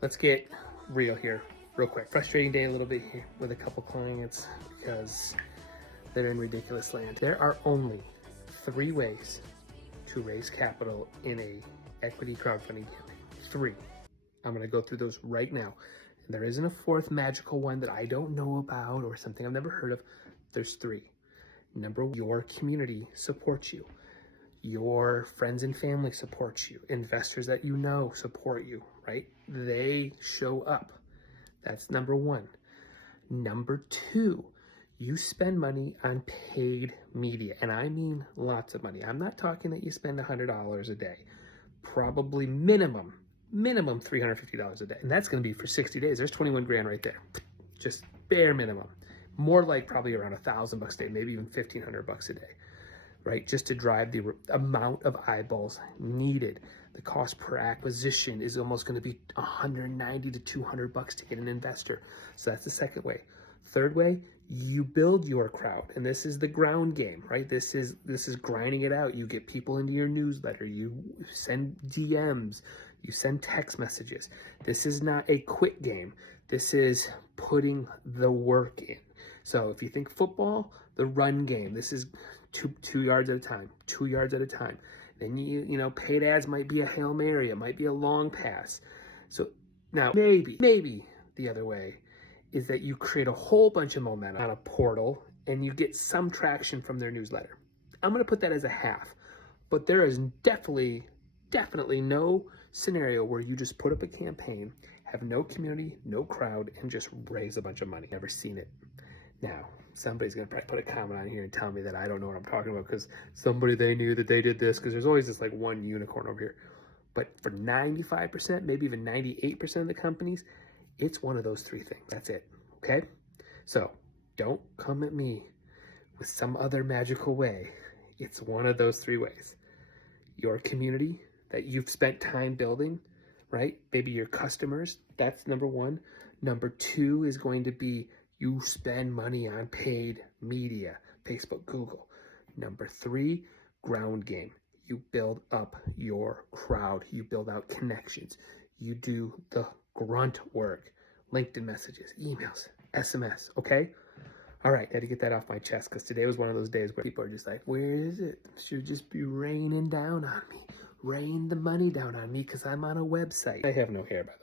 let's get real here real quick. Frustrating day a little bit here with a couple clients because they're in ridiculous land. There are only 3 ways to raise capital in a equity crowdfunding campaign. 3. I'm going to go through those right now. And there isn't a 4th magical one that I don't know about or something I've never heard of. There's 3. Number 1, your community supports you. Your friends and family support you. Investors that you know support you, right? They show up. That's number 1. Number 2, you spend money on paid media. And I mean lots of money. I'm not talking that you spend $100 a day. Probably minimum $350 a day. And that's going to be for 60 days. There's 21 grand right there. Just bare minimum. More like probably around $1,000 a day, maybe even $1,500 a day, right? Just to drive the amount of eyeballs needed. The cost per acquisition is almost going to be $190 to $200 to get an investor. So that's the second way. Third way, you build your crowd, and this is the ground game, right? This is grinding it out. You get people into your newsletter. You send DMs. You send text messages. This is not a quick game. This is putting the work in. So if you think football, the run game, this is two yards at a time, 2 yards at a time. Then you know, paid ads might be a Hail Mary, it might be a long pass. So now maybe the other way is that you create a whole bunch of momentum on a portal and you get some traction from their newsletter. I'm going to put that as a half, but there is definitely no scenario where you just put up a campaign, have no community, no crowd, and just raise a bunch of money. Never seen it. Now, somebody's going to probably put a comment on here and tell me that I don't know what I'm talking about because they knew that they did this, because there's always this like one unicorn over here. But for 95%, maybe even 98% of the companies, it's one of those 3 things. That's it. Okay? So don't come at me with some other magical way. It's one of those 3 ways. Your community that you've spent time building, right? Maybe your customers, that's number 1. Number 2 is going to be you spend money on paid media, Facebook, Google. Number 3, ground game. You build up your crowd. You build out connections. You do the grunt work. LinkedIn messages, emails, SMS, okay? All right, I had to get that off my chest because today was one of those days where people are just like, where is it? It should just be raining down on me. Rain the money down on me because I'm on a website. I have no hair, by the way.